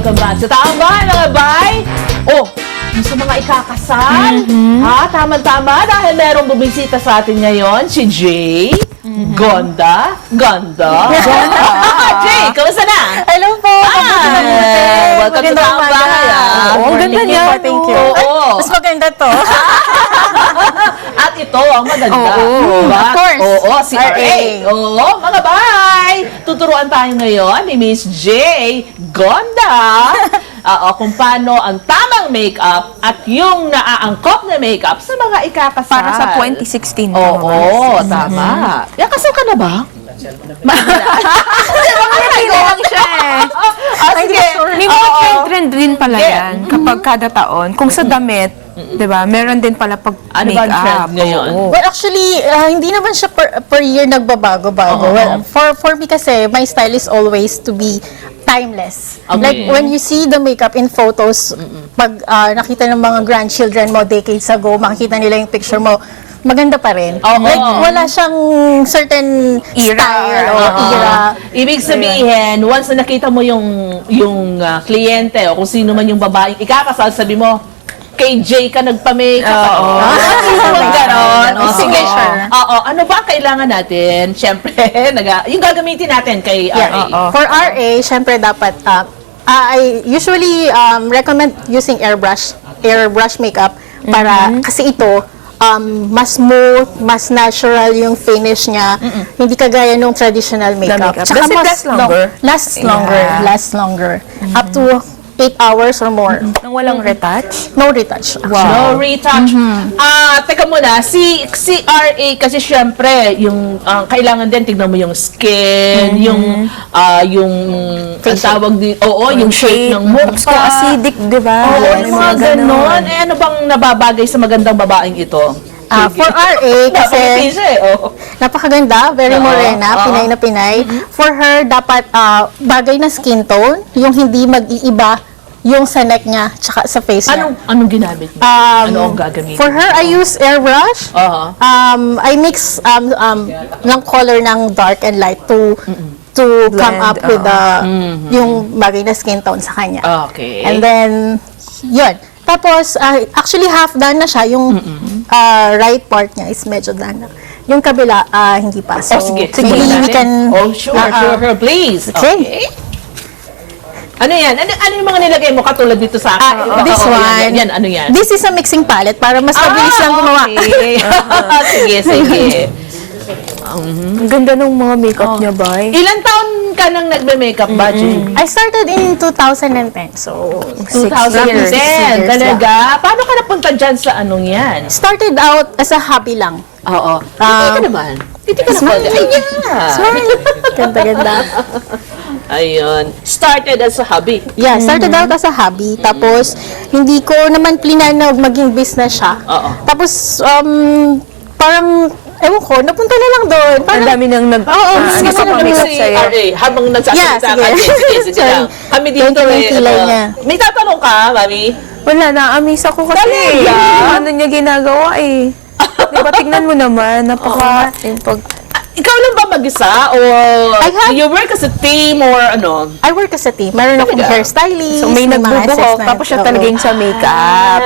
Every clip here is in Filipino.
welcome back sa Tambay, mga bay! Oh, yung sa mga ikakasal, ha? Tama-tama, dahil merong bubisita sa atin ngayon, si Jay. Ganda. Jay, kamusta na? Hello po! Welcome to Tambay. Oo, ang ganda niya. Thank you. Oo. Mas maganda to. At ito, ang maganda. Oo. Diba? Of course. Oo, si RA. RA. Oo, mga bay! Tuturuan tayo ngayon ni Miss J. Gonda. Kung paano ang tamang makeup at yung naaangkop na makeup sa mga ikakasal. Para sa 2016. Oo, tama. Kasal ka na ba? Hindi lang siya eh. Sige. May mga trend din pala yan kapag kada taon. Kung sa damit, di ba, meron din pala pag Ano ba ang trend makeup. ngayon? Oo. Well, actually, hindi naman siya per year nagbabago-bago. Well, for me kasi, my style is always to be timeless. Okay. Like, when you see the makeup in photos, pag nakita ng mga grandchildren mo decades ago, makikita nila yung picture mo, maganda pa rin. Oo. Like, wala siyang certain Era. style o Oo. era. Ibig sabihin, once na nakita mo yung kliyente o kung sino man yung babaeng ikakasal, sabi mo, kay Jay ka nagpa-makeup. Huwag ganon. O, sige. Sure. Oo. Ano ba ang kailangan natin? Siyempre, yung gagamitin natin kay RA. For RA, syempre dapat, I usually recommend using airbrush makeup para, kasi ito, mas smooth, mas natural yung finish niya. Hindi kagaya nung traditional makeup. makeup. Does it last longer? Lasts longer. Up to 8 hours or more. Nang walang retouch. No retouch. No retouch. Teka muna, si RA kasi syempre, yung kailangan din tignan mo yung skin, yung ang tawag din, yung shape ng mukha. Kung acidic, di ba? Oo, May yung mga ganon. Ano bang nababagay sa magandang babaeng ito? For RA, kasi napakaganda, very morena, Pinay na Pinay. For her, dapat bagay na skin tone, yung hindi mag-iiba yung sa neck niya, tsaka sa face niya. Anong ginamit mo? Ano ang gagamitin? For her, I use airbrush. I mix ng color ng dark and light to come up with yung bagay na skin tone sa kanya. Okay. And then, yun. Tapos, actually half done na siya. Yung right part niya is medyo done na. Yung kabila, hindi pa. So, sige. maybe we can... Sure, please. Okay. Ano yan? Ano yung mga nilagay mo katulad dito sa akin? This one. Yan, ano yan? This is a mixing palette para mas mabilis lang gumawa. Okay. sige. Ang ganda ng mga makeup niya, ba? Ilan taon ka nang nagbe-makeup ba, Jay? I started in 2010. So, 2010. Talaga? Paano ka napunta dyan sa anong yan? started out as a hobby lang. Oo. Titi ka naman. Titi ka naman. Ay, yeah. Ganda-ganda. Ayun. Started as a hobby. Yeah, started out as a hobby. Tapos, hindi ko naman plinan na maging business siya. Oo. Tapos, parang, ewan ko, napunta na lang doon. Ang Parang, dami nang nag... Oo, Sige, gusto ko sabi makeup si sa'yo. RA, habang nagsasalita Yeah, ka. Sige Sorry. lang. Kami dito Thank you, yung kilay niya. may tatanong ka, Mami? Wala, na-amaze ako kasi. Talaga? Ano niya ginagawa eh. Di ba, tignan mo naman, napaka... Yung pag... Ikaw lang ba mag-isa? Or do you work as a team or ano? I work as a team. Meron akong Talaga? hairstylist. So, may mga nagbubuhok, assistant. tapos siya Oo. talaga yung sa makeup.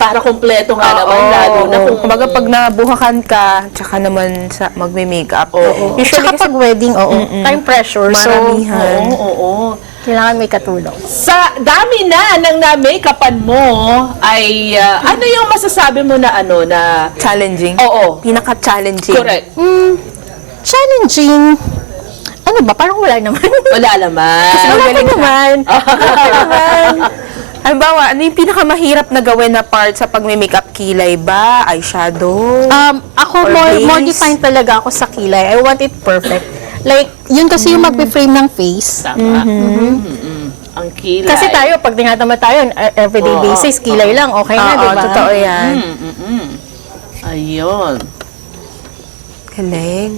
Para kompleto nga naman, lalo na kung... Kumbaga, pag nabuhakan ka, tsaka naman sa magme-makeup. Usually Tsaka kasi pag wedding, time pressure. maramihan. Oo. Kailangan may katulong. Sa dami na ng na-makeupan mo, ay ano yung masasabi mo na ano na... Challenging. Oo. Pinaka-challenging. Correct. Challenging. Ano ba? Parang wala naman. Wala naman. Wala pa naman. Wala naman. Halimbawa, ano yung pinakamahirap na gawin na part sa pag-makeup? Kilay ba? Eyeshadow? Ako, Or more base? defined talaga ako sa kilay. I want it perfect. Like, yun kasi yung magpe-frame ng face. Tama. Ang kilay. Kasi tayo, pag tinatama tayo, everyday basis, kilay lang, okay na, Oo, di ba? totoo yan. Ayun. Galing.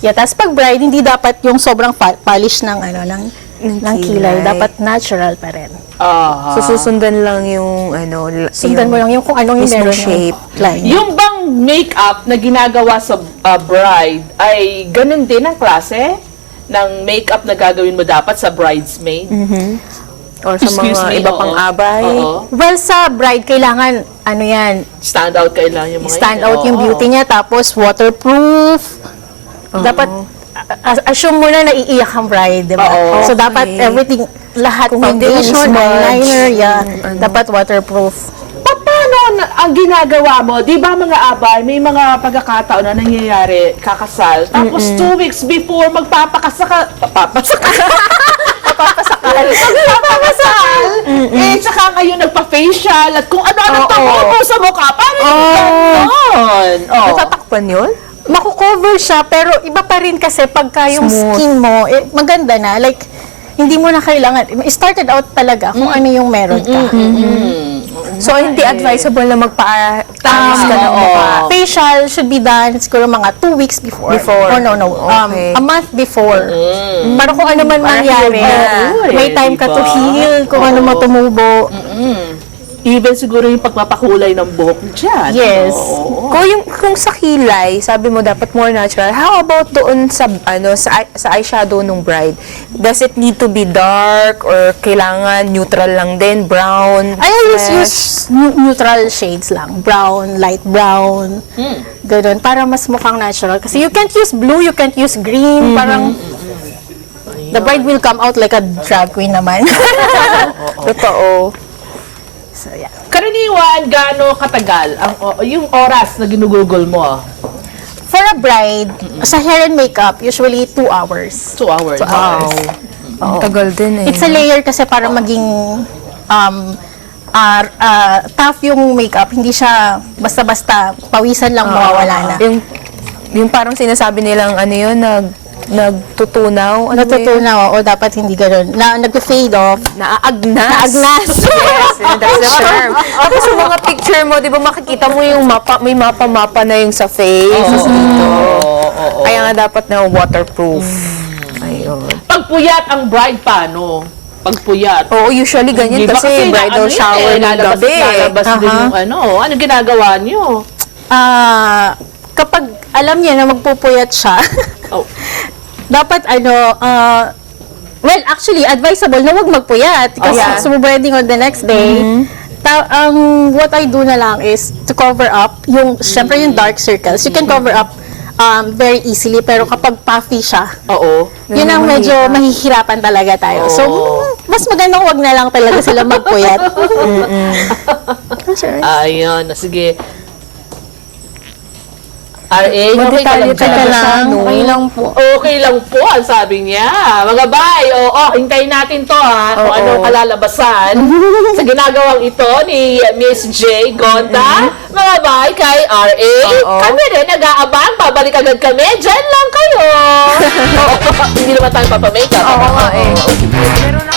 Yeah, tapos pag bride, hindi dapat yung sobrang polish ng kilay. kilay. Dapat natural pa rin. So, susundan lang yung, Sundan mo lang yung kung anong yung mismo meron shape. yung client. Yung bang makeup na ginagawa sa bride ay ganun din ang klase? ng makeup na gagawin mo dapat sa bridesmaid? Or sa mga iba pang abay. Oo. Well, sa bride, kailangan, ano yan, Stand out kailangan yung mga stand yun. out yung Oo. beauty niya, tapos waterproof. Dapat, assume mo na naiiyak ang bride, di ba? Oo. So, dapat Okay. everything, lahat, Kung hindi foundation, smudge. eyeliner, dapat waterproof. Paano ang ginagawa mo? Di ba mga abay, may mga pagkakataon na nangyayari, kakasal, tapos 2 weeks before magpapakasal, tsaka ngayon nagpa-facial at kung ano-ano tumubo sa mukha. Paano yung ganon? Natatakpan yun? Makukover siya, pero iba pa rin kasi pagka yung Smooth. skin mo, maganda na. Like, hindi mo na kailangan. Started out talaga kung ano yung meron ka. So, hindi advisable na magpa-tamis ka ng mukha. Facial should be done siguro mga 2 weeks before. Before. Oh, no. Okay. A month before. Para kung ano man Para mangyari, heal na. may time ka to Diba? heal, kung ano mo tumubo. Even siguro yung pagpapakulay ng buhok dyan. Yes. Oo. Kung sa kilay, sabi mo dapat more natural. How about doon sa sa eyeshadow ng bride? Does it need to be dark or kailangan neutral lang din, brown? I always fresh? use neutral shades lang. Brown, light brown. Ganun. Para mas mukhang natural. Kasi you can't use blue, you can't use green. Parang the bride will come out like a drag queen naman. Totoo. So, yeah. Karaniwan, gaano katagal yung oras na ginugugol mo? For a bride, sa hair and makeup, usually 2 hours. 2 hours. Wow. Ang tagal din eh. It's a layer kasi para maging tough yung makeup. Hindi siya basta-basta pawisan lang mawawala na. Yung parang sinasabi nilang ano yun, nagtutunaw. Ano Natutunaw, o dapat hindi ganun. Nag-fade off. Naaagnas. Naagnas. Yes, that's the term. Tapos sa mga picture mo, di ba makikita mo yung mapa, may mapa-mapa na yung sa face. Dito. Kaya nga dapat na waterproof. Ayun. Pagpuyat ang bride, paano? Pagpuyat. Oo, usually ganyan Di ba kasi bridal shower ng lalabas, gabi. lalabas din yung ano ginagawa niyo? Kapag alam niya na magpupuyat siya, Oh. dapat well, actually, advisable na wag magpuyat kasi yeah. wedding on the next day. What I do na lang is to cover up syempre yung dark circles. You can cover up very easily, pero kapag puffy siya, Oo. yun ang medyo mahihirapan talaga tayo. So, mas magandang wag na lang talaga sila magpuyat. Sure. Ayun, sige. RA, okay ka lang Detalye talaga siya, no? Okay lang po. Okay lang po, ang sabi niya. Mga bay, hintayin natin to ha, kung anong kalalabasan sa ginagawang ito ni Miss J. Gonda. Mga bay, kay RA, kami rin nag-aabang, pabalik agad kami, dyan lang kayo. Hindi naman tayo papamakeup. Oo nga eh. Meron na